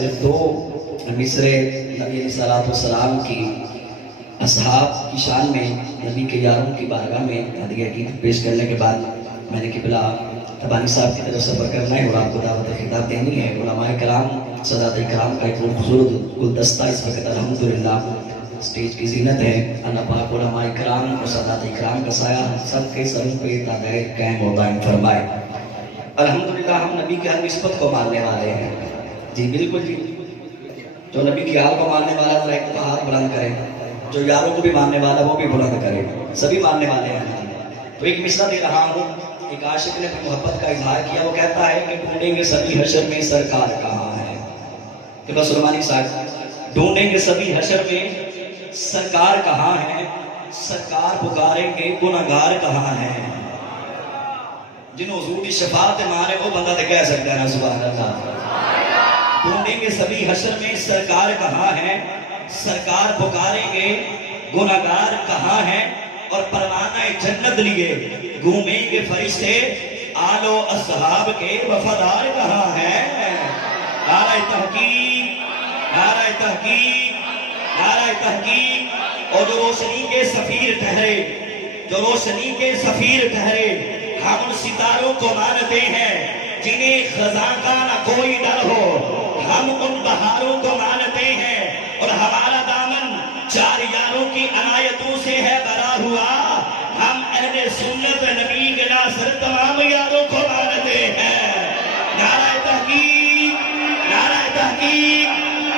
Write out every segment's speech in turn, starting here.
صرف دو مصرے نبی علیہ السلام کی اصحاب کی شان میں نبی کے یاروں کی بارگاہ میں ہدیہ عقیدت پیش کرنے کے بعد میں نے قبلہ تبانی صاحب کی طرف سفر کرنا ہے اور آپ کو دعوت خطاب دینی ہے۔ علماء کرام، سادات کرام کا ایک خوبصورت گلدستہ اس وقت الحمدللہ اسٹیج کی زینت ہے۔ اللہ پاک علماء کرام اور سادات کرام کا سایہ ہم سب کے سروں پہ دائر قائم و دائم فرمائے۔ الحمدللہ ہم نبی کی ہر نسبت کو ماننے والے ہیں۔ جی بالکل جی، جو نبی کی آل کو ماننے والا ذرا ایک تو ہاتھ بلند کرے، جو یاروں کو بھی ماننے والا وہ بھی بلند کرے، سبھی ماننے والے ہیں۔ تو ایک مصرع دے رہا ہوں، ایک عاشق نے اپنی محبت کا اظہار کیا، وہ کہتا ہے کہ ڈھونڈیں گے سبھی حشر میں سرکار کہاں ہے۔ کہ بس سلمانی صاحب، ڈھونڈیں گے سبھی حشر میں سرکار کہاں ہے، سرکار پکاریں گے گنہگار کہاں ہے۔ جن حضور کی شفاعت مانے وہ بندہ تو کہہ سکتا ہے نا سبحان اللہ۔ ڈھونڈیں گے سبھی حشر میں سرکار کہاں ہے، سرکار پکاریں گے گنہگار کہاں ہے، اور پروانہ جنت لیے گھومیں گے فرشتے آل و اصحاب کے وفادار کہاں ہے۔ نعرہ تحقیق، نعرہ تحقیق، نعرہ تحقیق۔ اور جو روشنی کے سفیر ٹھہرے، جو روشنی کے سفیر ٹھہرے، ہم ان ستاروں کو مانتے ہیں جنہیں خزاں کا نہ کوئی ڈر ہو، ہم ان بہاروں کو مانتے ہیں، اور ہمارا دامن چار یاروں کی عنایتوں سے ہے بھرا ہوا۔ ہم اہل سنت نبی کے ناصر تمام یاروں کو مانتے ہیں۔ نعرہ تحقیق، نعرہ تحقیق۔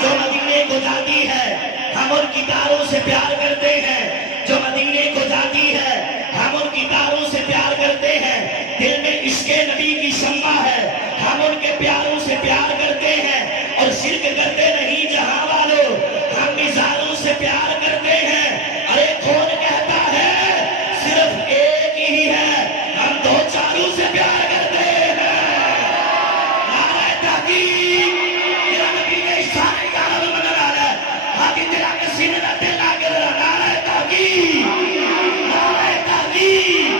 جو مدینے کو جاتی ہے ہم ان کی تاروں سے پیار کرتے ہیں، جو مدینے کو جاتی ہے ہم ان کی تاروں سے پیار کرتے ہیں۔ دل میں عشق نبی کی شمع ہے، ہم ان کے پیاروں سے پیار کرتے ہیں، اور شرک کرتے نہیں جہاں والوں، ہم مزاروں سے پیار کرتے ہیں۔ ارے کون کہتا ہے صرف ایک ہی ہے، ہم دو چاروں سے پیار کرتے ہیں۔ نعرہ تحقیق۔ میرا نبی کے اشارے کا رب مدد آنا ہے، ہاتھی تیرا کے سینے نہ دل آگے رہا۔ نعرہ تحقیق، نعرہ تحقیق۔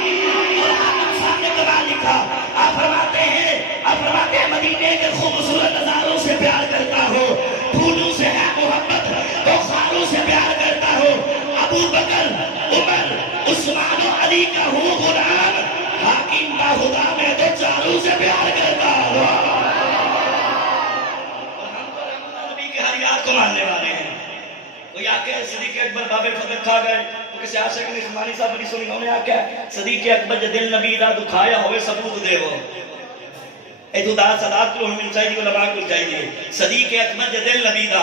اور آپ سامنے کمال لکھا، آپ فرماتے ہیں مدینے کے خوبصورت نظاروں سے پیار کرتا ہو، پھولوں سے ہے محبت تو خاروں سے پیار کرتا ہو۔ ابو بکر، عمر، عثمان و علی کا ہوں غلام، حاکم با خدا میں تو چاروں سے پیار کرتا ہو۔ اور ہم تو نبی کے ہر یار کو ماننے والے ہیں۔ کوئی آکے صدیق اکبر بابے فتح کھا گئے، تو کسی عاشق نے عثمانی صاحب بڑی سنی، انہوں نے آکے صدیق اکبر جے دل نبی دا دکھایا ہوئے ثبوت دے وہ۔ اے تو دا صداقت کو ہمیں چاہیے، علماء کو چاہیے۔ صدیق اکبر جے دل نبی دا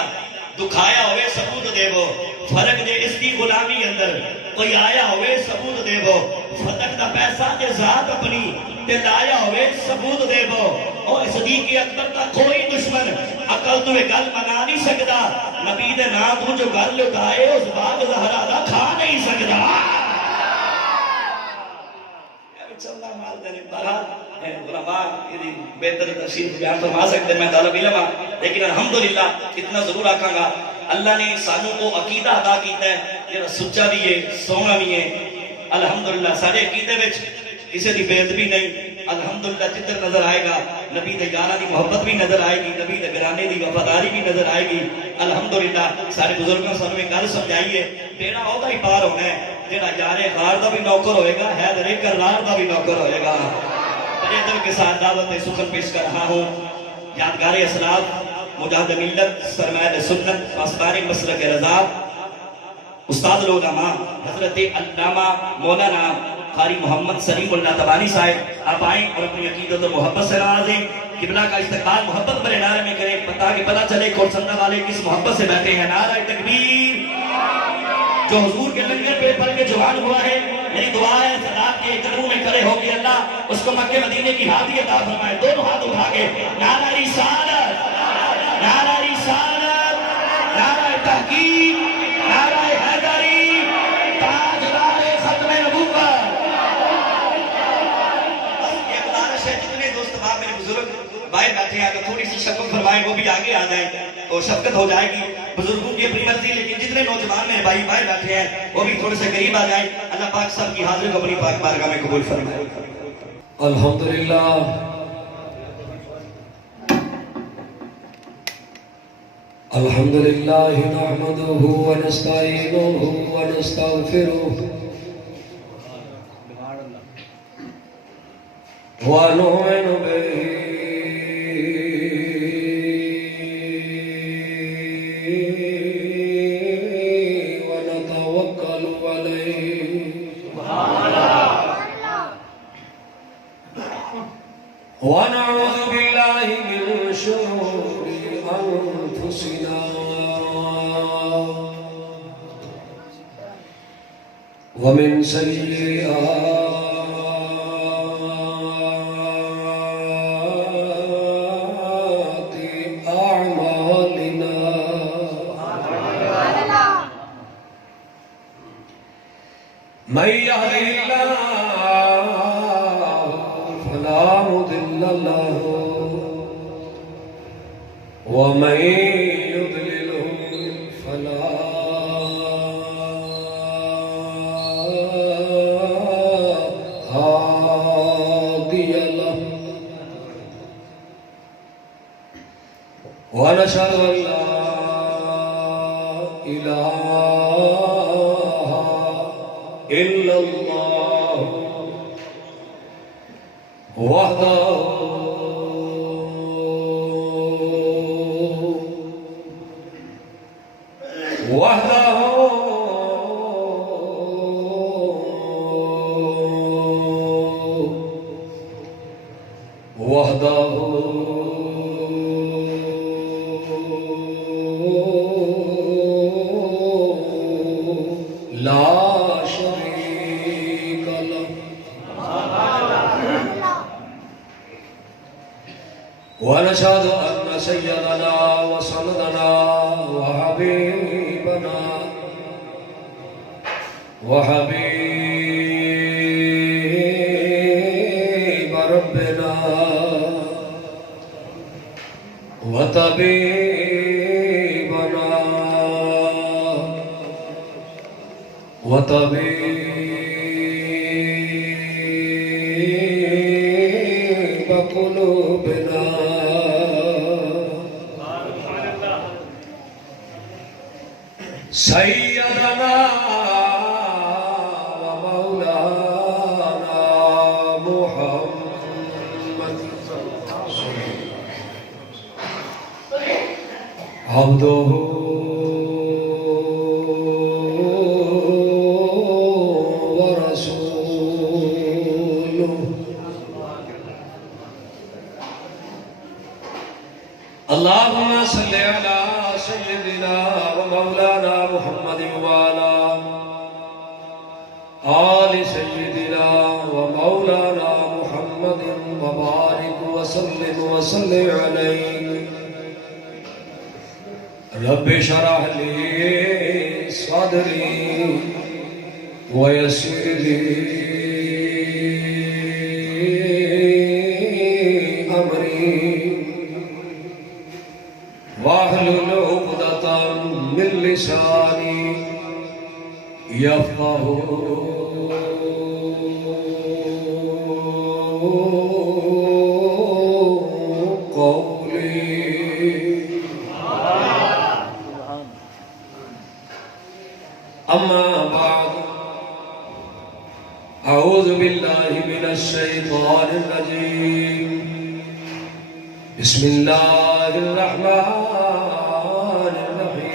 دکھایا ہوئے ثبوت دے وہ۔ فرق دے اس کی غلامی اندر کوئی آیا ہوئے ثبوت دے وہ۔ فتح دا پیسہ جے ذات اپنی تے لایا ہوئے ثبوت دے وہ۔ اور صدیق اکبر دا کوئی دشمن عقل تو گل منا نہیں سکتا، نبی دے نام تو جو گل لٹائے اس باغ زہرا دا کھا نہیں سکتا۔ چلنا مال دینے بہرحال علماء یہ بہتر تفسیر بیان فرما سکتے ہیں، میں طالب علم ہوں، لیکن الحمدللہ اتنا ضرور آکھاں گا، اللہ نے سانوں کو عقیدہ عطا کیتا ہے جڑا سچا بھی ہے، سونا بھی ہے۔ الحمدللہ سارے عقیدے وچ کسی دی بے ادبی نہیں۔ الحمدللہ جدھر نظر آئے گا نبی دے یاراں دی محبت بھی نظر آئے گی، نبی دے گھرانے دی وفاداری بھی نظر آئے گی۔ الحمدللہ سارے بزرگوں سانوں ایک گل سمجھائیے، بیڑا اودا ہی پار ہونا ہے جڑا یار غار دا بھی نوکر ہوئے گا، حیدر کرار دا بھی نوکر ہوئے گا۔ ادب کے ساتھ دعوت سخن پیش کر رہا ہوں، یادگار اسلاف، مجاہد ملت، سرمایہ سنت، پاسبان مسلک رضا، استاد العلماء حضرت علامہ مولانا قاری محمد سلیم اللہ تبانی صاحب، آپ آئیں اور اپنی عقیدت و محبت سے نوازیں۔ قبلہ کا استقبال محبت بڑے نعرے میں کریں تاکہ پتہ چلے کورسندہ والے کس محبت سے بیٹھے ہیں۔ نعرہ تکبیر۔ جو حضور کے لنگر پہ پڑھ کے جوان ہوا ہے، میری دعا ہے صداقت کے جنوں میں کھڑے ہو کے اللہ اس کو مکہ مدینے کی ہادی عطا فرمائے۔ دونوں ہاتھ اٹھا کے نعرہ رسالت، نعرہ رسالت، نعرہ تحقیق، نعرہ حیدری، تاجدار ختم نبوت۔ یہ گزارش ہے جتنے دوست باپ میرے بزرگ بھائی بیٹھے ہیں، تو تھوڑی سی شفقت فرمائیں، وہ بھی آگے آ جائیں تو شفقت ہو جائے گی۔ بزرگوں کی اپنی مرضی، لیکن جتنے نوجوان میرے بھائی بھائی بیٹھے ہیں وہ بھی تھوڑے سے قریب آ جائیں۔ اللہ پاک سب کی حاضری کو اپنی پاک بارگاہ میں قبول فرمائے۔ الحمدللہ الحمد لله نحمده ونستعينه ونستغفره ونؤمن به ونتوكل عليه ونعوذ بالله من شرور أنفسنا ومن سيئات أعمالنا من يهده الله فلا مضل له ومن يضلله فلا هادي له ونشهد أن لا إله إلا الله وحده لا شريك له ونشهد أن سيدنا وسندنا وحبيبنا وحبيب ربنا وطبيبنا وطبيب قلوبنا سيدنا ومولانا محمد عبده ورسوله اللهم صل على سيدنا ومولانا محمد وعلى آل سيدنا ومولانا محمد وبارك وسلم عليه رب اشرح لي صدري ويسر لي أمري واحلل عقدة من لساني يفقهوا قولي أما بعد أعوذ بالله من الشيطان الرجيم بسم الله الرحمن الرحيم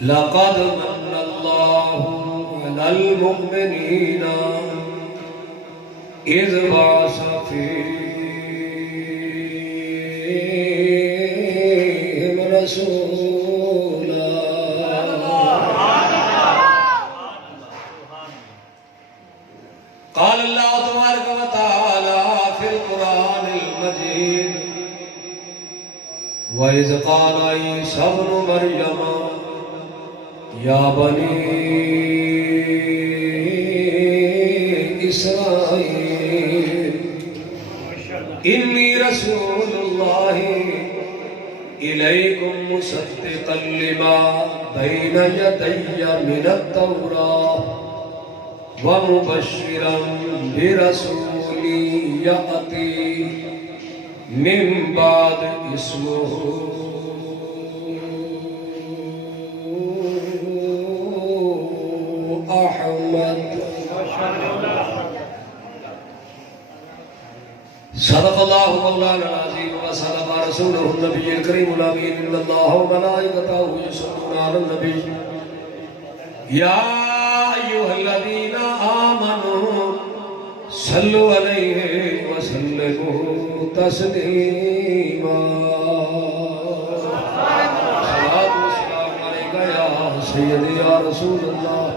لقد من الله على المؤمنين إذ بعث فيهم رسولا قال الله تبارك وتعالى في القرآن المجيد وإذ قال عيسى ابن مريم يا بني إسرائيل إني رسول الله إليكم مصدقا لما بين يدي من التوراة ومبشرا برسول يأتي من بعد اسمه احمد صدق اللہ مولانا العظیم وصدق رسولہ النبی الکریم الامین ان اللہ وملائکتہ یصلون علی النبی یا ایھا الذین آمنوا صلوا علیہ وسلموا تسلیما صلاۃ و سلام علیک یا سیدی یا رسول اللہ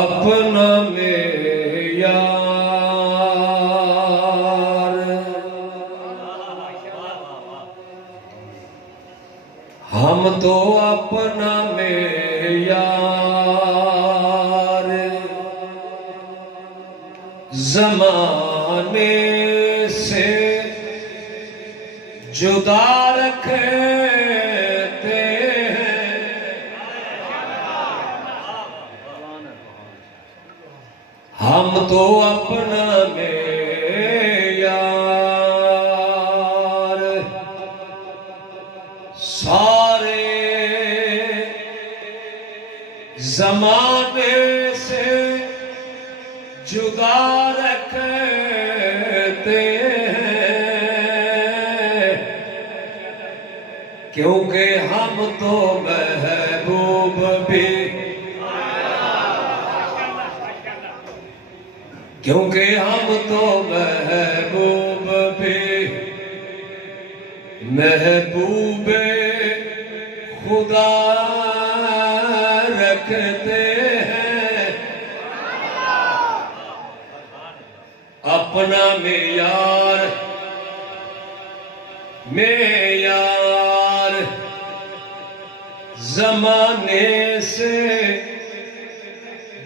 اپنا معیار ہم تو اپنا معیار زمانے سے جدا رکھتے ہم تو اپنا معیار سارے زمانے سے جدا رکھتے ہیں کیونکہ ہم تو محبوب بھی کیونکہ ہم تو محبوب بھی محبوب خدا رکھتے ہیں اپنا معیار زمانے سے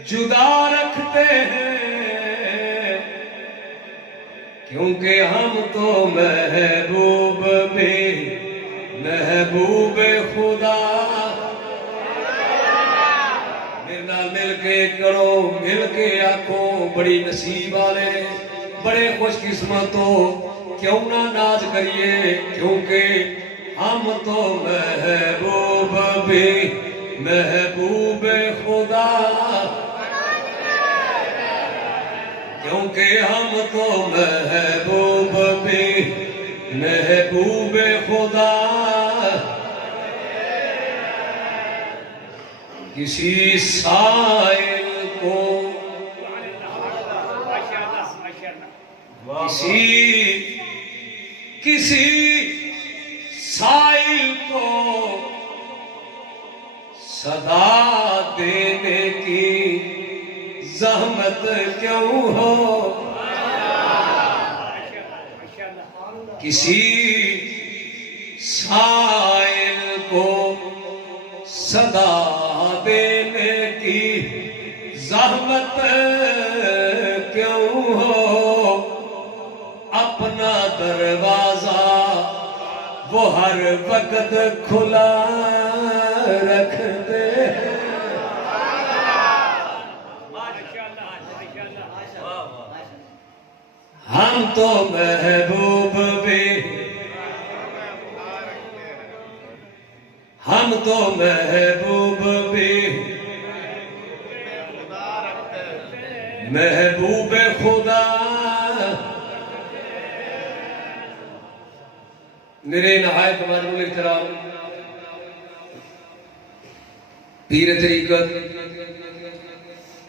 جدا رکھتے ہیں کیونکہ ہم تو محبوب بھی محبوب خدا میرے نال مل کے کرو مل کے آکھو بڑی نصیب والے بڑے خوش قسمت ہو کیوں نہ ناز کریے کیونکہ ہم تو محبوب بھی محبوب خدا کیونکہ ہم تو محبوب بھی محبوب خدا کسی سائل کو کسی سائل کو صدا دینے کی زحمت کیوں ہو کسی سائل کو صدا دینے کی زحمت کیوں ہو اپنا دروازہ وہ ہر وقت کھلا رکھتے ہیں ہم تو محبوب بھی ہم تو محبوب بھی محبوب خدا میرے نہایت معزز الاحترام پیر طریقت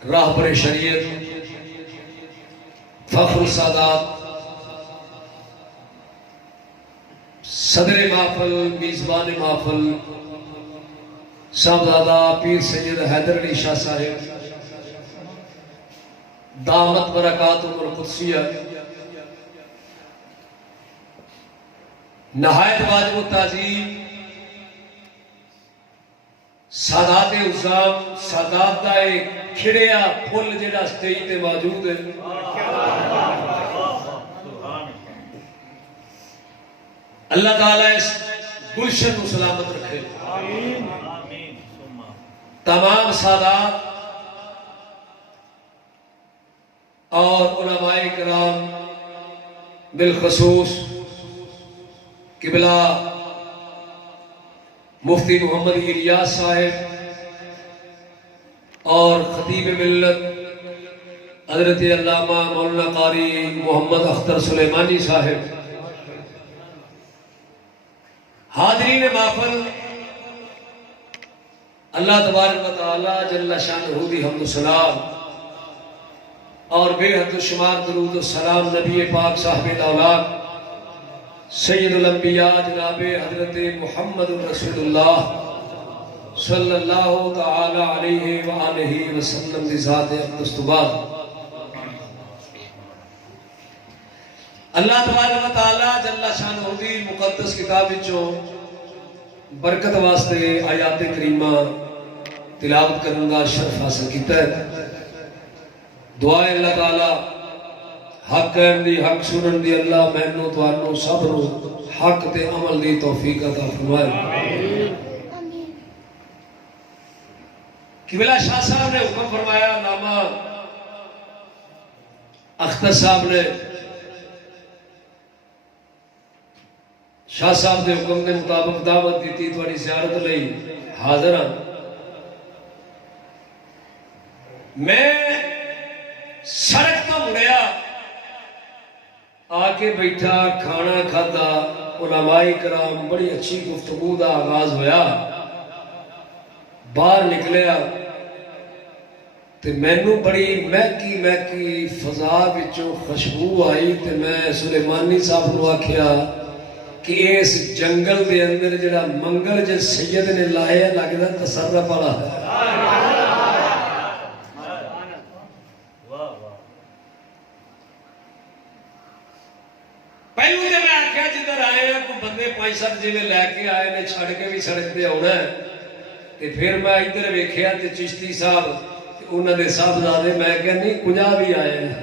راہبر شریعت فخر السادات صدر محفل میزبان محفل صاحبزادہ پیر سید حیدر علی شاہ صاحب دامت برکاتہ القدسیہ نہایت واجب التعظیم سادات عظام سادات دا ایک کھڑیا پھل جڑا سٹیج تے موجود ہے اللہ تعالیٰ اس گلشن کو سلامت رکھے تمام سادات اور علماء کرام بالخصوص قبلہ مفتی محمد الیاس صاحب اور خطیب ملت حضرت علامہ مولانا قاری محمد اختر سلیمانی صاحب، حاضرین محفل، اللہ تبارک و تعالی جل شانہ دی حمد و سلام اور بے حد و شمار درود و سلام نبی پاک صاحب الاولاد سید الانبیاء جناب حضرت محمد رسول اللہ صلی اللہ تعالی علیہ وآلہ وسلم دی ذات اقدس تو بعد اللہ تبارک و تعالی جل شانہ دی مقدس کتاب وچوں برکت واسطے آیات کریمہ تلاوت کرنے کا شرف حاصل کیتا ہے۔ دعا ہے اللہ تعالی حق قائم دی، حق سنن دی، اللہ مینوں تانوں سب نو حق تے عمل دی توفیق عطا فرمائے۔ قبلہ شاہ صاحب نے حکم فرمایا، علامہ اختر صاحب نے شاہ صاحب کے حکم کے مطابق دعوت دیتی تھوڑی زیارت لئی حاضر ہاں۔ میں سڑک تو مڑیا آ کے بیٹھا، کھانا کھادا، علماء کرام بڑی اچھی گفتگو دا آغاز ہویا، باہر نکلیا تے مینوں بڑی مہکی فضا وچوں خوشبو آئی تے میں سلیمانی صاحب نو آکھیا کہ اس جنگل دے اندر جڑا منگل جے سید نے لایا لگدا تصرف والا ہے۔ پہلو جب میں آکھیا جدھر آئے ہیں کوئی بندے 5-7 جی میں لے کے آئے نے چھڑ کے بھی سڑک تے آنا ہے تے پھر میں ادھر ویکھیا تے چشتی صاحب تے انہاں دے صاحبزادے، میں کہیا نہیں 50 بھی آئے ہیں۔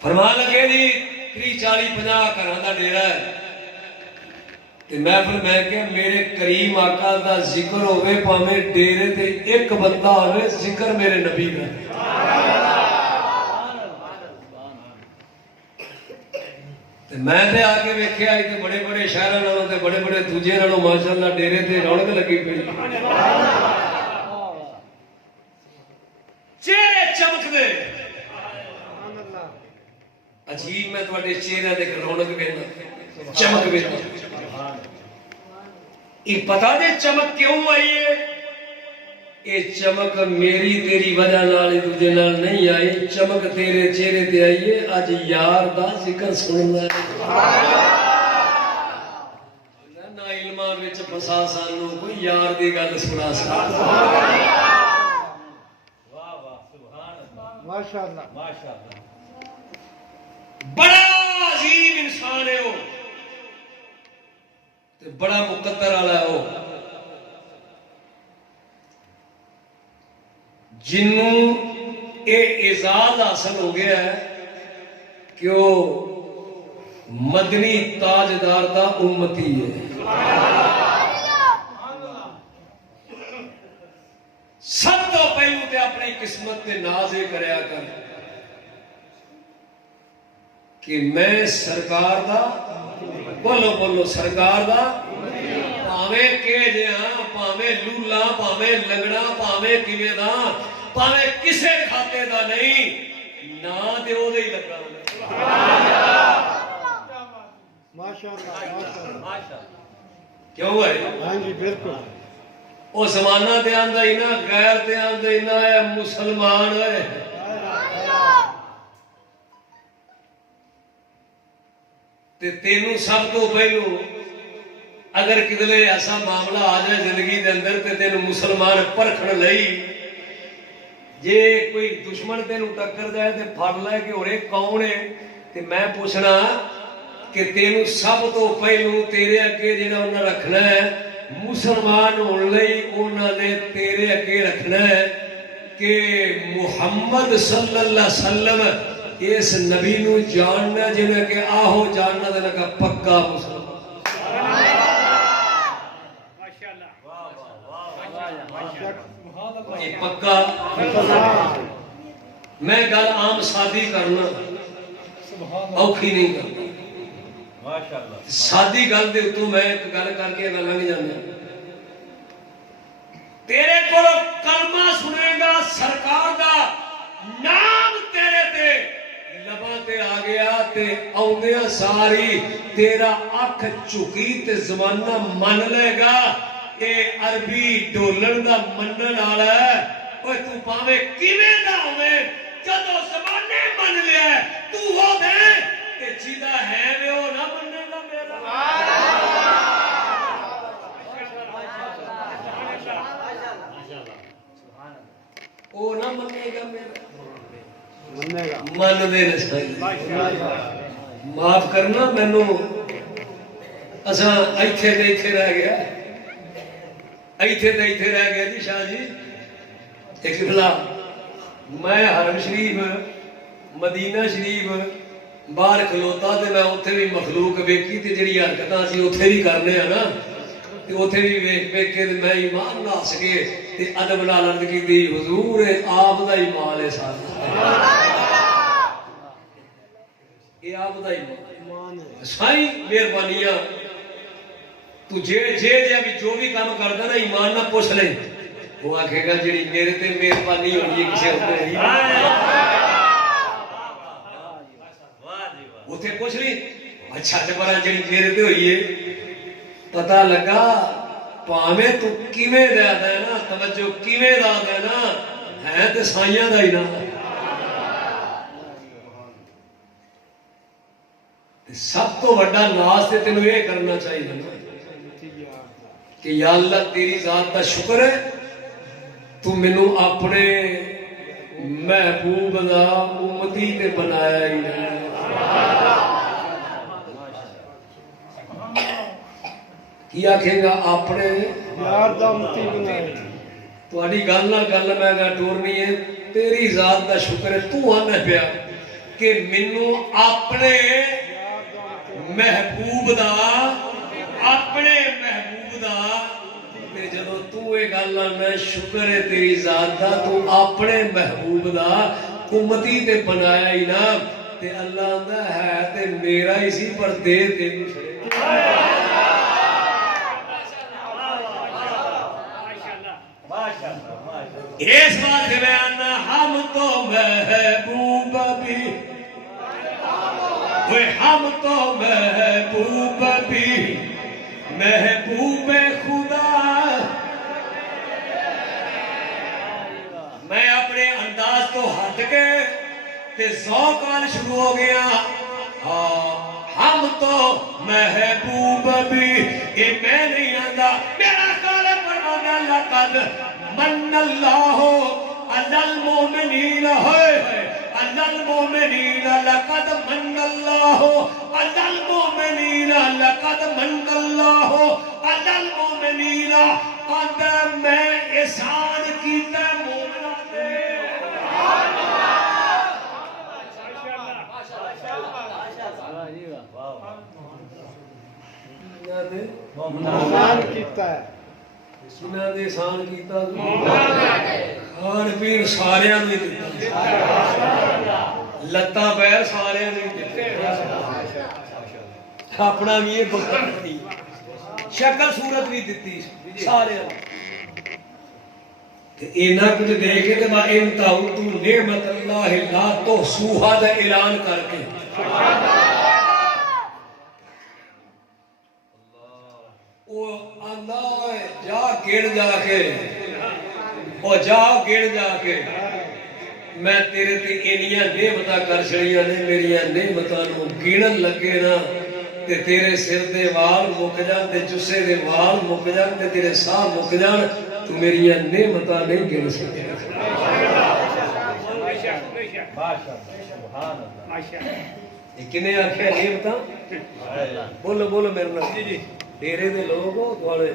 فرمان لگے جی 30-40-50 گھراں دا ڈیرا ہے تے محفل میں کہ میرے کریم آقا دا ذکر ہوئے پاویں ڈیرے تے ایک بندہ ہوئے، ذکر میرے نبی دا۔ تے میں تے آ کے ویکھیا تے بڑے بڑے شہراں نالوں تے بڑے بڑے دوجے نالوں ماشاءاللہ ڈیرے تے رونق لگی پئی، چہرے چمکدے۔ عجیب میں تواڈے چہرے تے رونق ویکھنا، چمک ویکھنا۔ یہ پتہ دے چمک کیوں آئی ہے؟ یہ چمک میری تیری وجہ نال دوجے نال نہیں آئی، چمک تیرے چہرے تے آئی ہے اج یار دا ذکر سننا ہے۔ نہ علماں وچ پھسا سانوں کوئی یار دی گل سنا سکدا۔ واہ واہ سبحان اللہ، ماشاءاللہ ماشاءاللہ۔ بڑا عظیم انسان ہے وہ، بڑا مقدر والا ہے وہ، جنوں اے اعزاز حاصل ہو گیا ہے کہ وہ مدنی تاجدار دا امتی ہے۔ سب تو پہلو تے اپنی قسمت تے نازے کریا کر کہ میں سرکار دا، بولو بولو سرکار دا، پاویں کہ جہاں پاویں لولا پاویں لنگڑا پاویں کیویں دا پاویں کسے کھاتے دا نہیں، نا تے او دے ہی لگا ہونا۔ ماشاءاللہ ماشاءاللہ، کیوں ہے؟ ہاں جی بالکل۔ او زمانہ تے آندا ہی نا، غیر تے آندا ہی نا، اے مسلمان ہے۔ تینوں سب تو پہلو اگر کدلے ایسا معاملہ آ جائے زندگی دے اندر تے تینوں مسلمان پرکھن لئی، جے کوئی دشمن تینوں ٹکر جائے تے پھڑ لے کہ اور ایک کون ہے، تے میں پوچھنا کہ تینوں سب تو پہلو تیرے اگے جڑا انہاں رکھنا ہے مسلمان ہون لئی، انہاں نے تیرے اگے رکھنا ہے کہ محمد صلی اللہ علیہ وسلم اس نبی نو جاننا، جنہیں کہ آہو جاننا دینا کا پکا مسلمان۔ پکا میں گل عام سادی کرنا اوکھی نہیں کرنا سادی گل دے اتوں میں ایک گل کر کے گل لنگ جانا تیرے کو کلمہ سنے گا سرکار دا نام تیرے تے لباں تے آ گیا تے آؤندیاں ساری تیرا اکھ چکی تے زمانہ من لے گا اے عربی ڈولن دا منن والا ہے اوے تو پاویں کیویں دا ہوے جدوں زمانے من لیا تو ہو دے تے جیدا ہے وے او نہ مننے دا میرا او نہ مننے گا میرا من دے نہیں معاف کرنا مینوں اساں ایتھے تے ایتھے رہ گیا ایتھے تے ایتھے رہ گیا جی شاہ جی ایک فلا میں حرم شریف مدینہ شریف باہر کھلوتا تے میں اوتھے بھی مخلوق ویکھی تے جڑی حرکتاں سی اوتھے بھی کرنے ہیں نا تے اوتھے بھی ویکھ کے میں ایمان نہ سکے تے ادب نال عرض کیتی حضور آپ دا ہی مال ہے سارا یہ آپ دا ایمان ہے سائیں مہربانیاں تو جے بھی جو بھی کام کردا نا ایمان نہ پوچھ لے وہ آکھے گا جڑی میرے تے مہربانی ہونی ہے کسے تے نہیں اوتھے پوچھ لی اچھا تے پر جڑی میرے تے ہوئی ہے پتہ لگا پاویں تو کیویں دا ہے نا توجہ کیویں دا ہے نا ہے تے سائیاں دا ہی نا سب تو بڑا ناز تے تینوں یہ کرنا چاہیے نا کہ یا اللہ تیری ذات دا شکر ہے تو مینوں اپنے محبوب دا امتی تے بنایا ہی نہیں کی آکھے گا اپنے یار دا امتی بنایا تہاڈی گل نہ گل میں گا ٹورنی ہے تیری ذات دا شکر ہے تو آنا پیا کہ مینوں اپنے محبوب دا اپنے محبوب دا تے جدوں تو اے گل میں شکر ہے تیری ذات دا تو اپنے محبوب دا امتی تے بنایا ہی نا تے اللہ دا ہے تے میرا ہی سی پر دے تینوں اس بات کے بیان ہم تو محبوب بھی ہم تو محبوب بھی محبوب خدا میں اپنے انداز تو ہٹ کے تے ذوق وال شروع ہو گیا ہم تو محبوب بھی یہ میں نہیں آندا میرا خالق فرماتا لقد من اللہ علی المؤمنین ہوئے علی المؤمنین لقد من اللہ علی المؤمنین لقد من اللہ علی المؤمنین آندا میں احسان کیتا مومناں تے احسان کیتا ہے سنا دے احسان کیتا کھان پین سارے نوں دتا لتاں پیر سارے نوں دتے اپنا بھی یہ بختی شکل صورت بھی دتی سارے تے اینا کچھ دے کے تے ما انتہو تو نعمت اللہ لا تحصوها دا اعلان کر کے جا گڑ جا کے او جا گڑ جا کے میں تیرے تے انیاں نعمتاں کر چھڑیاں نے میریاں نعمتاں نوں گنن لگے نا تے تیرے سر دے وال مک جان تے جسے دے وال مک جان تے تیرے ساہ مک جان تو میریاں نعمتاں نہیں گن سکے یہ کنے آکھیا نعمتاں بولو بولو میرے نال ڈیرے دے لوگ ہو تھوڑے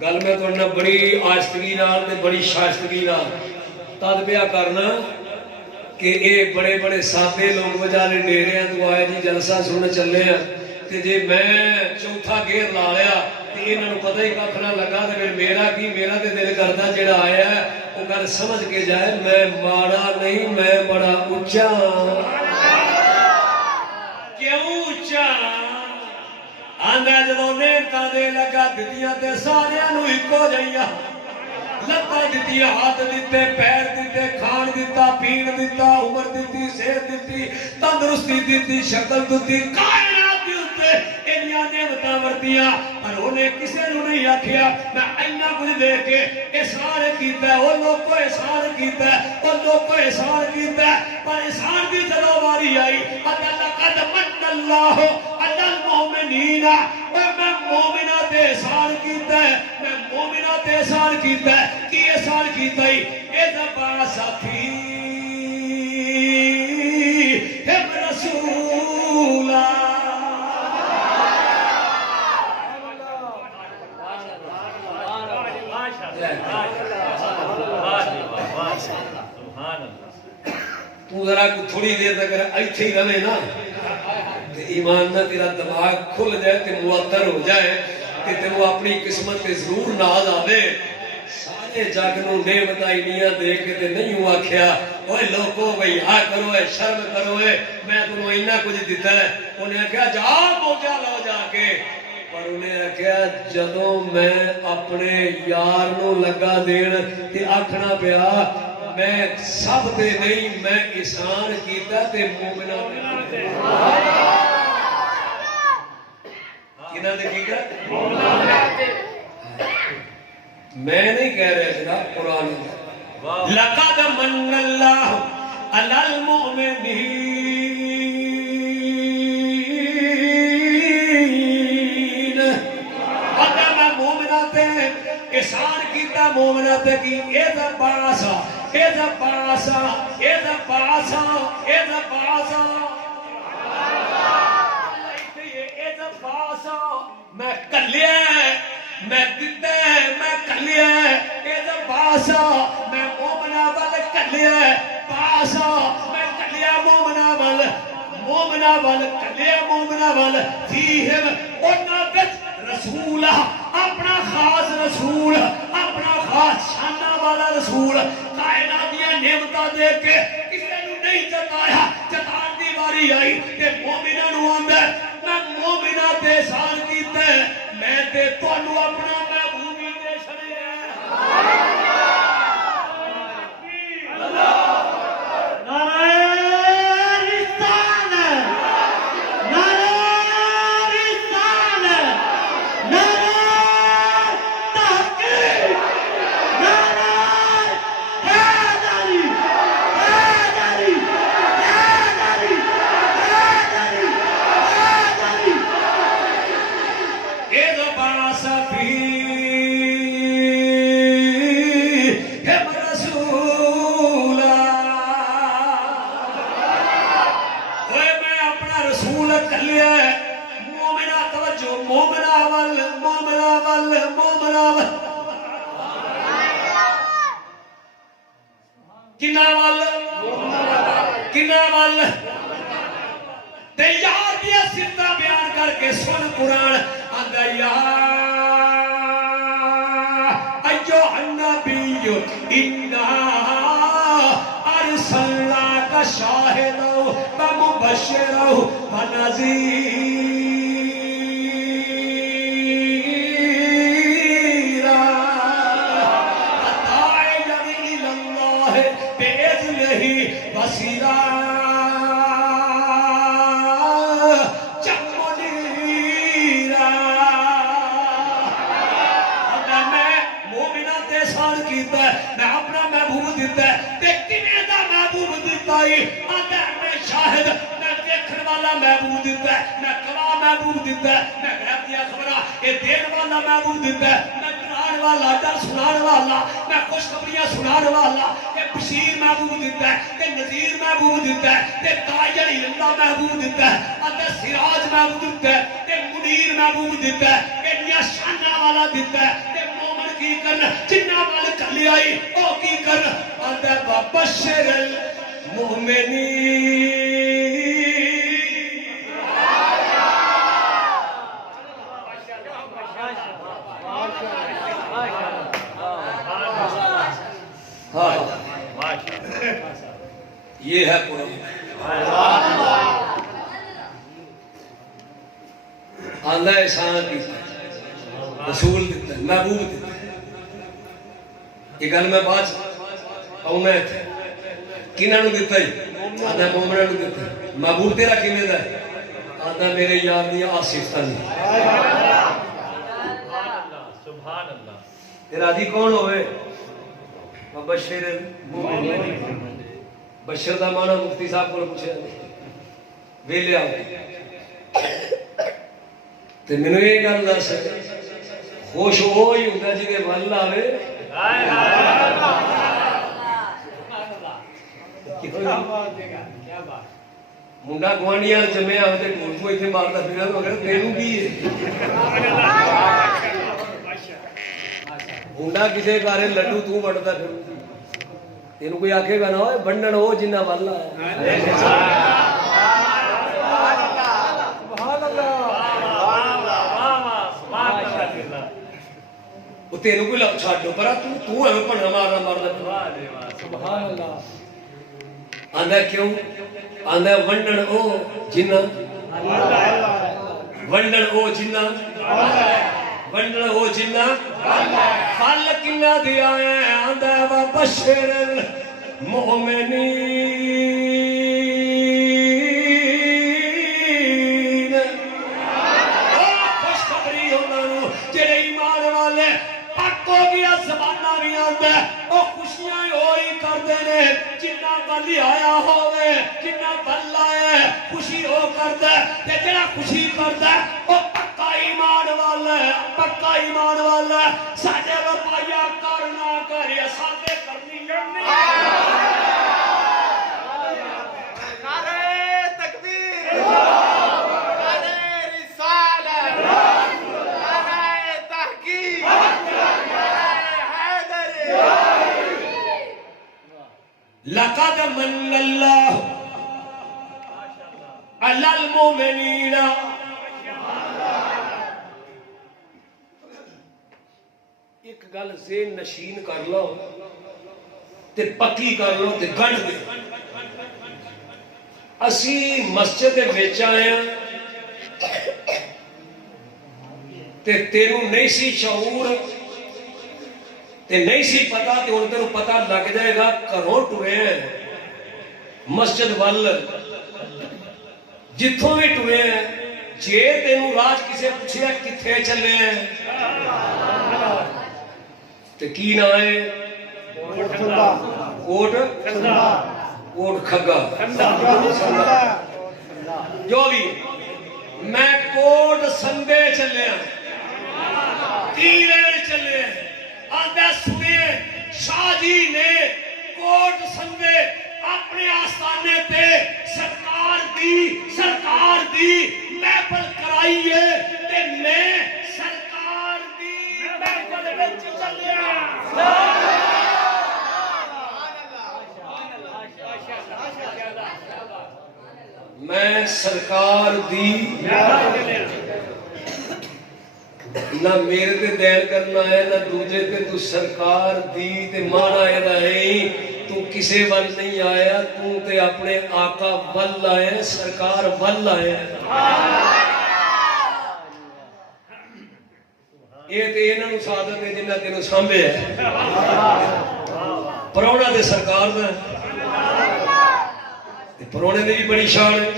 گل میں تو بڑی آہستگی نال تے بڑی شائستگی نال تد پیا کرنا کہ اے بڑے بڑے سادے لوگ بجالے ڈیرے ہیں تو آئے جی جلسہ سننے چلے ہیں کہ جی میں چوتھا گیر لا لیا انہوں پتہ ہی کھ نہ لگا تو پھر میرا کی میرا تے دل کرتا جڑا آیا ہے وہ گل سمجھ کے جائے میں ماڑا نہیں میں بڑا اچا کیوں اچا آندا جدوں نعمتاں دے لگا دتیاں تے ساریاں نوں اکو جیاں لتاں دتیاں ہاتھ دتے پیر دتے کھان دتا پین دتا عمر دتی صحت دتی تندرستی دتی شکل دتی کائنات دے اوتے انیاں نعمتاں ورتیاں پر انہیں کسے نوں نہیں آکھیا میں اینا کچھ دے کے احسان کیتا ہے او لوکو احسان کیتا ہے او لوکو احسان کیتا ہے پر احسان دی جدوں واری آئی لقد من اللہ علی المؤمنین میں مومنہ تے احسان کیتا ہے میں مومنہ تے احسان کیتا ہے کی احسان کیتا ہے اذا بعث فیہم رسولا تو ذرا تھوڑی دیر تک ایتھے ہی رہے نا ایمان نہ تیرا دماغ کھل جائے تے معطر ہو جائے کہ تے وہ اپنی قسمت تے ضرور ناز آوے سارے جگ نوں نعمتاں انیاں دے کے تے نہیں ہوا کھیا اوے لوکو بھئی آ کرو اے شرم کرو اے میں تمہیں اینا کچھ دیتا ہے انہیں کہا جا موجہ لو جا کے پر انہیں کہا جدوں میں اپنے یار نوں لگا دین تے آکھنا پیا میں سب تے نہیں میں احسان کیتا تے مومنہ تے کنہ دے کی کر میں نہیں کہہ رہے جناب قرآن لقد من اللہ علی المؤمنین اگر میں مومنہ تے احسان کیتا مومنہ تے کی اذا بعثا اذا بعثا اذا بعثا اذا بعثا میں کلیا میں دتا میں کلیا اذا بعثا میں مومنہ ول کلیا بعثا میں کلیا مومنہ ول کلیا مومنہ ول فیہم انہاں وچ رسول اپنا خاص رسول اپنا خاص شانہ والا رسول کائنات دیاں نعمتاں دے کے کسے نوں نہیں جتایا جتان دی واری آئی کہ مومناں نوں آندا میں مومنہ تے احسان کیتا ہے میں تے تانوں اپنا محبوب دے چھڑیا سن قرآن آندا یا ایھا النبی انا ارسلناک شاہدا و مبشرا و نذیرا وداعیا الی اللہ باذنہ وسیرا میں اپنا محبوب دیتا ہے تے کنے دا محبوب دیتا ہے آتا ہے میں شاہد میں دیکھن والا محبوب دیتا ہے میں گواہ محبوب دیتا ہے میں غیب دیا خبرہ یہ دین والا محبوب دیتا ہے میں ڈران والا ڈر سنان والا میں خوشخبریاں سنان والا یہ بشیر محبوب دیتا ہے یہ نذیر محبوب دیتا ہے یہ داعی اللہ محبوب دیتا ہے آتا سراج محبوب دیتا ہے یہ منیر محبوب دیتا ہے یہ نیا شانہ والا دیتا ہے کی کرنا جنہ مال کلی آئی او کی کرنا آدھا وَبَشِّرِ الْمُؤْمِنِينَ ہاں یہ ہے قرآن. آندا احسان کیتا رسول دیتا محبوب دیتا. یہ گل میں بعد آؤں کنہاں نو دیتا ہی آندا مومناں نو دیتا. محبوب تیرا کیویں دا ہے آندا میرے یار دی آصفتاں نے. سبحان اللہ. تیرا راضی کون ہوئے مبشر بشر دا مانا مفتی صاحب کو پوچھا ویلے آؤ تے مینوں یہ گل دس خوش وہی ہوندا جے ول آوے. منڈا گوانڈیاں جمیا ہوئے تے ڈھول کو ایتھے ماردا پھردا مگر تینوں کی ہے. منڈا کسے گھر لڈو تو وڈدا پھر تینوں کوئی آکھے گا نا اوے بنڈن او جنہ ول آیا. وہ تینوں کوئی چھڈو پر تو ایویں بھننا مارنا مردا. سبحان اللہ. آندا کیوں آندا ونڈن او جنہ ونڈن او جنہ ونڈن او جنہ پھل کنا دیا ہے آندا وا بشیر المؤمنین خوشخبری انہاں نوں جڑے ایمان والے پاک ہو گیا زباناں بھی آندا او خوشیاں ہوئی کردے نے جنہ ولی آیا ہوے جنہ ول آیا خوشی ہو کردا تے جڑا خوشی کردا او پکا ایمان والا پکا ایمان والا. ساڈے وفایا کرنا کر اساں کرنی کرنی. نعرہ تکبیر نعرہ رسالت نعرہ تحقیق نعرہ حیدر. لقد من اللہ علی المؤمنین. ایک گل ذہن نشین کر لو تے پکی کر لو تے گنڈ دے. اسی مسجد دے وچ آئے ہیں تے تینوں نہیں سی شعور تے نہیں سی پتا تے ہن تینوں پتا لگ جائے گا. گھروں ٹرے ہیں مسجد ول جتھوں بھی ٹرے ہیں جے تینوں راج کسے پوچھیا کتھے چلے ہیں تے کی نہ ہے کوٹ کوٹ کھگا جو بھی میں کوٹ سندے چلے تیرے چلے آندا سنے شاہ جی نے کوٹ سندے اپنے آستانے تے سرکار دی محفل کرائی ہے تے میں سرکار دی محفل وچ چلیا. میں سرکار دی نہ میرے تے دین کرنا ہے نہ دوجے تے. تو سرکار دی تے مانا اے دا ہے تو کسے ول نہیں آیا تو تے اپنے آقا ول آیا سرکار ول آیا. یہ تے انہاں نوں سعادت ہے جنہاں تینوں سامبے ہے. پرونا تے سرکار دا پرونے دی بھی بڑی شان ہے.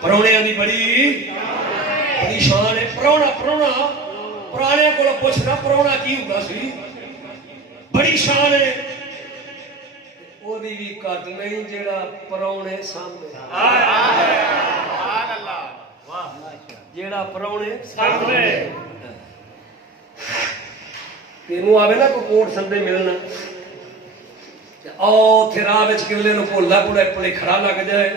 پرونیاں دی بڑی شان ہے. پرونا پرانے کو پوچھنا پرونا کی ہوندا سی بڑی شان ہے. او دی بھی کٹ نہیں جیڑا پرونے سامنے سبحان اللہ واہ جیڑا پرونے سامنے تینوں آوے نا کوئی کوٹ سندے ملنا او تھے راہ وچ کلے نو بھولا پڑے کھڑا لگ جائے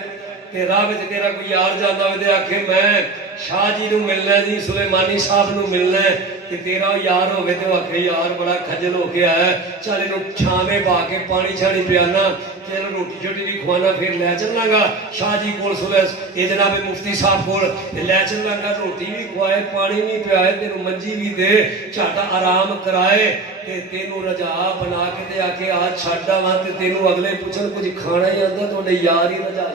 تے راہ وچ تیرا کوئی یار جاندا ہوے تے آکھے میں شاہ جی نو ملنا ہے جی سلیمانی صاحب نو ملنا ہے کہ تیرا یار ہوگے تو آکھے یار بڑا کھجل ہو کے آیا ہے چل انہوں چھانے پا کے پانی چھانی پیانا پھر روٹی چھوٹی بھی کھوانا پھر لے چلنا گا شاہ جی کول یہ جناب مفتی صاحب کول لے چلنا گا روٹی بھی کھوائے پانی بھی پیائے تینوں منجی بھی دے چاٹا آرام کرائے تے تینوں رجا بنا کے دے آکے آج چھاٹا وہاں تے تینوں اگلے پوچھن کچھ کھانا ہی آتا تو یار ہی رجا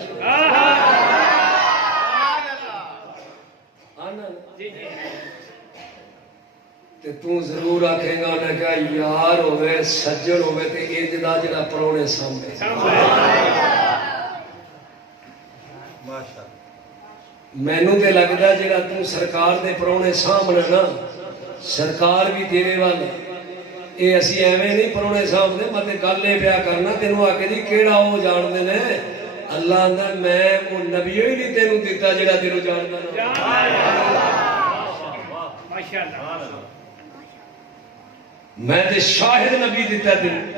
تے تو ضرور آکھیں گا انہیں کہا یار ہوئے سجن ہوئے تے اے جدا جدا پرونے سامنے مینوں تے لگدا جڑا تو سرکار دے پرونے سامنے نا سرکار بھی تیرے والے اے اسی ایویں نہیں پرونے سامنے متے گل پیا کرنا تینوں آ کے جی کیڑا وہ جان دے نے اللہ آندا میں وہ نبی ہی نہیں تینوں دتا جڑا تینوں جاندا نا ماشاءاللہ میں تے شاہد نبی دیتا تینوں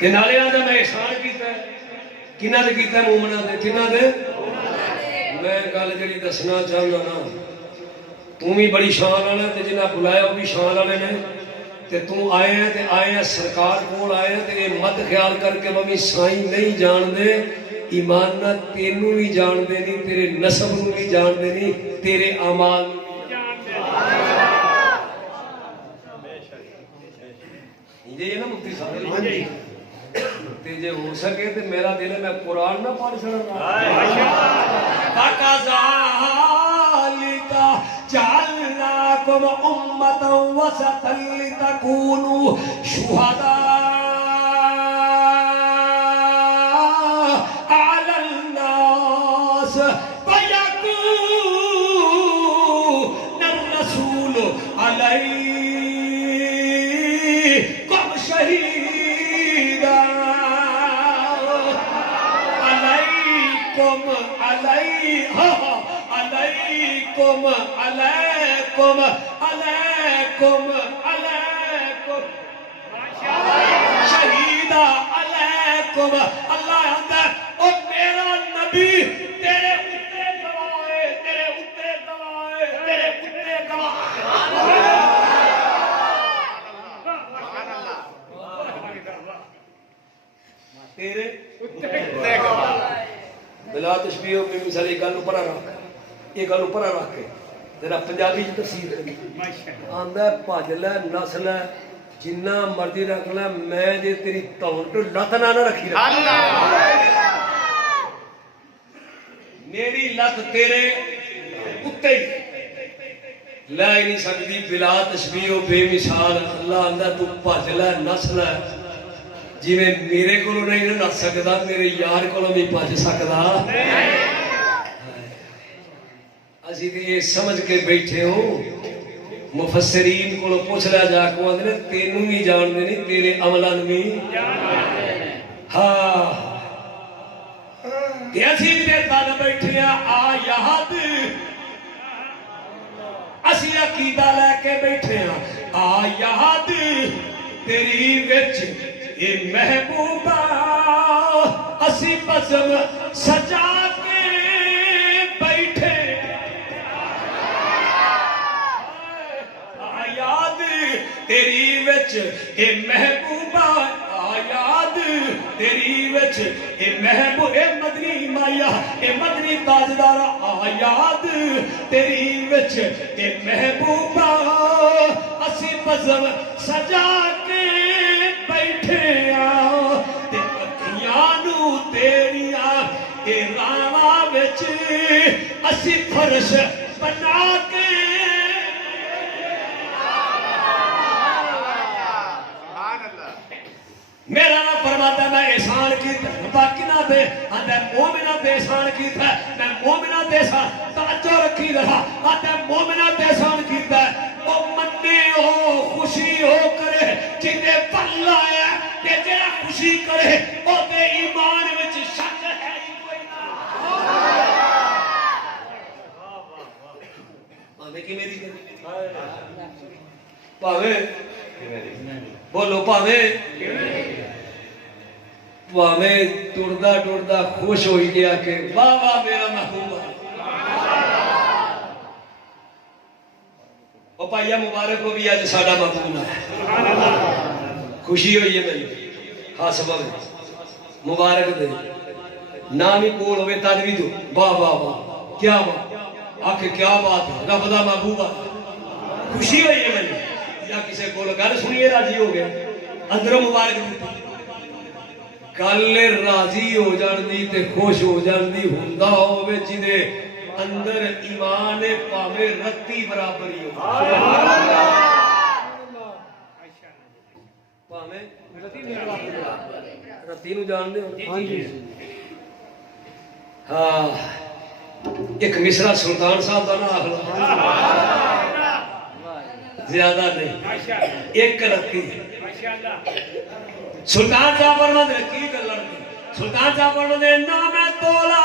تے نالے آندا میں احسان کیتا ہے کنہ دے کیتا ہے مومنہ دے کنہ دے میں گل جڑی دسنا چاہنا نا تم بھی بڑی شان والا تے جنہ بلایا وہ بھی شان والے نے تے تم آئے ہیں تے آئے ہیں سرکار کول آئے ہیں تے مت خیال کر کے وہ بھی سائیں نہیں جان دے ایمان نہ تینوں بھی جان دے نہیں تیرے نسب نو بھی جان دے نہیں تیرے اعمال یہ نا مفتی صاحب تے جے ہو سکے تے میرا دل ہے میں قرآن نہ پڑھ سکتا جعلناکم امتا وسطا لتکونوا شہداء علی الناس ویکون الرسول علیکم شہیدا علیکم علیکم علیکم علیکم شہیدہ علیکم اللہ آتا ہے او میرا نبی تیرے اتے گواہ تیرے اتے گواہ تیرے اتے گواہ تیرے اتے گواہ بلا تشبیہ میں مثال ایک گل اوپر رکھ یہ گل اوپر رکھ کے ذرا پنجابی کی تفسیر آندا ہے بھج لے نس لے جنہ مرضی رکھ لے میں جے تیری تونٹ لت نہ رکھی میری لت تیرے اتے لے ہی نہیں سکتی بلا تشبیہ بے مثال اللہ آندا تو بھج لے نس لے جی میں میرے کو نہیں نس سکتا میرے یار کو نہیں بچ سکتا اسی تو یہ سمجھ کے بیٹھے ہوں مفسرین کو پوچھ لیا جا کو آدھے تینوں بھی جان دے نہیں تیرے عملان بھی ہاں کہ اسی دیتا نہ بیٹھے آ یاد اسی عقیدہ لے کے بیٹھے آ یاد تیری وچ اے محبوبہ اسی بزم سجا کے بیٹھے یاد تیری وچ اے محبوبہ یاد تیری وچ اے محبوب اے مدنی مایا اے مدنی تاجدار یاد تیری وچ اے محبوبہ اسی بزم سجا کے بیٹھے آ تے اکھیاں نو تیریاں اے راواں وچ اسی فرش بنا کے میرا نہ فرماتا میں احسان کیتا باقی نہ دے آتا مومنہ دے احسان کیتا میں مومنہ دے احسان توجہ رکھی رہا آتا مومنہ دے احسان کیتا او منی ہو خوشی ہو کرے جنہیں پل آیا کہ جنہیں خوشی کرے او دے ایمان وچ شک ہے کوئی نہ پاوے کی میری پاوے بولو پاوے ਭਾਵੇਂ ਟੁਰਦਾ ਟੁਰਦਾ ਖੁਸ਼ ਹੋਈ ਗਿਆ ਕਿ ਵਾਹ ਵਾਹ ਮੇਰਾ ਮਹਿਬੂਬਾ। ਉਹ ਭਾਈਆ ਮੁਬਾਰਕ ਹੋ ਵੀ ਅੱਜ ਸਾਡਾ ਮਹਿਬੂਬ ਹੈ, ਖੁਸ਼ੀ ਹੋਈ ਹੈ ਮੈਨੂੰ ਹੱਸ ਪਵੇ ਮੁਬਾਰਕ ਦੇ ਨਾਮ ਹੀ ਕੋਲ ਹੋਵੇ ਤਦ ਵੀ ਦੋ ਵਾਹ ਵਾਹ ਵਾਹ ਕਿਆ ਬਾਤ ਆਖੇ ਕਿਆ ਬਾਤ ਹੈ ਰੱਬ ਦਾ ਮਹਿਬੂਬਾ। ਖੁਸ਼ੀ ਹੋਈ ਹੈ ਮੈਨੂੰ ਜਾਂ ਕਿਸੇ ਕੋਲ ਗੱਲ ਸੁਣੀਏ ਰਾਜੀ ਹੋ ਗਿਆ ਅੰਦਰੋਂ ਮੁਬਾਰਕ ਦਿੱਤੀ। ਗੱਲ ਰਾਜੀ ਹੋ ਜਾਣ ਦੀ ਤੇ ਖੁਸ਼ ਹੋ ਜਾਣ ਦੀ ਹੁੰਦਾ ਹੋਵੇ ਜਿਹਦੇ ਅੰਦਰ ਈਮਾਨ ਹੈ ਭਾਵੇਂ ਰੱਤੀ ਬਰਾਬਰ ਹੀ ਹੋ ਭਾਵੇਂ ਰੱਤੀ ਨੂੰ ਜਾਣਦੇ ਹੋ ਹਾਂਜੀ ਹਾਂ। ਇੱਕ ਮਿਸਰਾ ਸੁਲਤਾਨ ਸਾਹਿਬ ਦਾ ਨਾ ਆਖ ਲਓ ਜ਼ਿਆਦਾ ਨਹੀਂ ਇੱਕ ਰੱਤੀ ਸੁਲਤਾਨ ਸਾਹਿਬ ਫਰਮਾਉਂਦੇ ਨੇ ਕੀ ਗੱਲਾਂ ਨੇ ਸੁਲਤਾਨ ਸਾਹਿਬ ਫਰਮਾਉਂਦੇ ਨਾ ਮੈਂ ਤੋਲਾ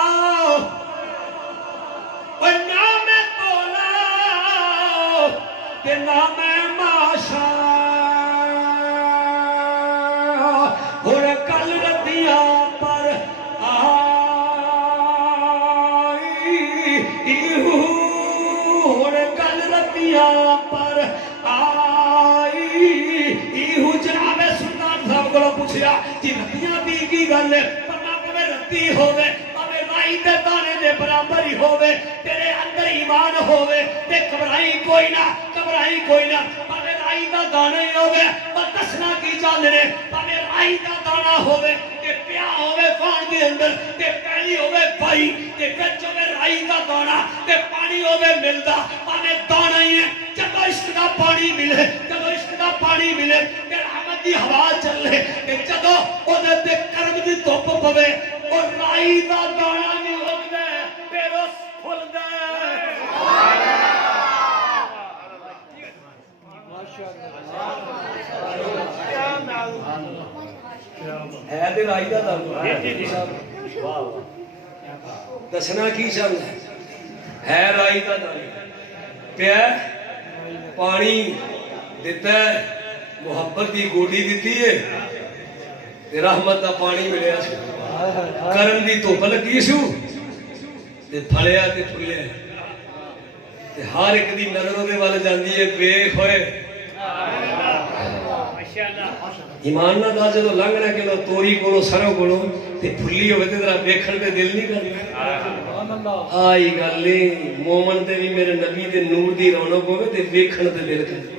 ਓ ਨਾ ਮੈਂ ਤੋਲਾ ਤੇ ਨਾ ਮੈਂ ਮਾਸ਼ਾ ਹੋਰ ਕੱਲ ਰੱਤੀਆਂ ਪਰ ਆਈ ਹੋਰ ਕੱਲ ਰੱਤੀਆਂ ਪਰ ਆਈ ਇਹੋ ਜਨਾਬੇ ਸੁਲਤਾਨ ਸਾਹਿਬ ਕੋਲੋਂ ਪੁੱਛਿਆ ਕਿ ਰੱਤੀਆਂ ਦੀ ਕੀ ਗੱਲ ਹੈ ਪਰ ਨਾ ਭਾਵੇਂ ਰੱਤੀ ਹੋਵੇ ਭਾਵੇਂ ਰਾਈ ਦੇ ਦਾਣੇ ਦੇ ਬਰਾਬਰ ਹੀ ਹੋਵੇ ਤੇਰੇ ਅੰਦਰ ਈਮਾਨ ਹੋਵੇ ਤੇ ਘਬਰਾਈ ਕੋਈ ਨਾ ਭਾਵੇਂ ਰਾਈ ਦਾ ਦਾਣਾ ਹੀ ਹੋਵੇ ਪਰ ਦੱਸਣਾ ਕੀ ਚਾਹੁੰਦੇ ਨੇ ਭਾਵੇਂ ਰਾਈ ਦਾ ਦਾਣਾ ਹੋਵੇ ਤੇ ਪਿਆ ਹੋਵੇ ਪਾਣ ਦੇ ਅੰਦਰ ਤੇ ਪਹਿਲੀ ਹੋਵੇ ਭਾਈ ਤੇ ਵਿੱਚ ਹੋਵੇ ਰਾਈ ਦਾ ਦਾਣਾ ਤੇ ਪਾਣੀ ਹੋਵੇ ਮਿਲਦਾ ਭਾਵੇਂ ਦਾਣਾ ਹੀ ਹੈ ਜਦੋਂ ਇਸ਼ਕ ਦਾ ਪਾਣੀ ਮਿਲੇ ਤੇ ਰਹਿਮਤ ਦੀ ਹਵਾ ਚੱਲੇ ਤੇ ਜਦੋਂ ਉਹਦੇ ਤੇ ਕਰਮ ਦੀ ਧੁੱਪ ਪਵੇ ਉਹ ਰਾਈ ਦਾ ਦਾਣਾ ਨਹੀਂ ਉੱਗਦਾ ਫਿਰ ਉਹ ਫੁੱਲਦਾ ਹੈ ਤੇ ਰਾਈ ਦਾ ਦਾਣਾ ਦੱਸਣਾ ਕੀ ਚਾਹੁੰਦਾ ਹੈ ਰਾਈ ਦਾ ਦਾਣਾ ਪਿਆ ਪਾਣੀ ਦਿੱਤਾ ਮੁਹੱਬਤ ਦੀ ਗੋਡੀ ਦਿੱਤੀ ਹੈ ਤੇ ਰਹਿਮਤ ਦਾ ਪਾਣੀ ਮਿਲਿਆ ਸੀ ਕਰਮ ਦੀ ਧੁੱਪ ਲੱਗੀ ਸੀ ਤੇ ਫਲਿਆ ਤੇ ਫੁੱਲਿਆ ਤੇ ਹਰ ਇੱਕ ਦੀ ਨਜ਼ਰ ਉਹਦੇ ਵੱਲ ਜਾਂਦੀ ਹੈ ਵੇਖ ਹੋਏ ਈਮਾਨ ਨਾਲ ਦਾ ਜਦੋਂ ਲੰਘਣਾ ਕਿਲੋ ਤੋਰੀ ਕੋਲੋਂ ਸਰੋਂ ਕੋਲੋਂ ਤੇ ਫੁੱਲੀ ਹੋਵੇ ਤੇ ਤੇਰਾ ਵੇਖਣ ਤੇ ਦਿਲ ਨਹੀਂ ਕਰਦਾ ਆਈ ਗੱਲ ਏ ਮੋਮਨ ਤੇ ਵੀ ਮੇਰੇ ਨਬੀ ਦੇ ਨੂਰ ਦੀ ਰੌਣਕ ਹੋਵੇ ਤੇ ਵੇਖਣ ਤੇ ਦਿਲ ਕਰਦਾ।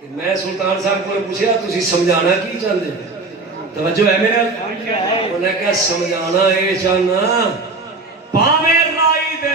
ਤੇ ਮੈਂ ਸੁਲਤਾਨ ਸਾਹਿਬ ਕੋਲ ਪੁੱਛਿਆ ਤੁਸੀਂ ਸਮਝਾਣਾ ਕੀ ਚਾਹੁੰਦੇ ਤਵੱਜੋ ਹੈ ਮੇਰੇ ਉਹਨੇ ਕਿਹਾ ਸਮਝਾਣਾ ਇਹ ਚਾਹਨਾ ਭਾਵੇਂ ਰਾਈ ਦੇ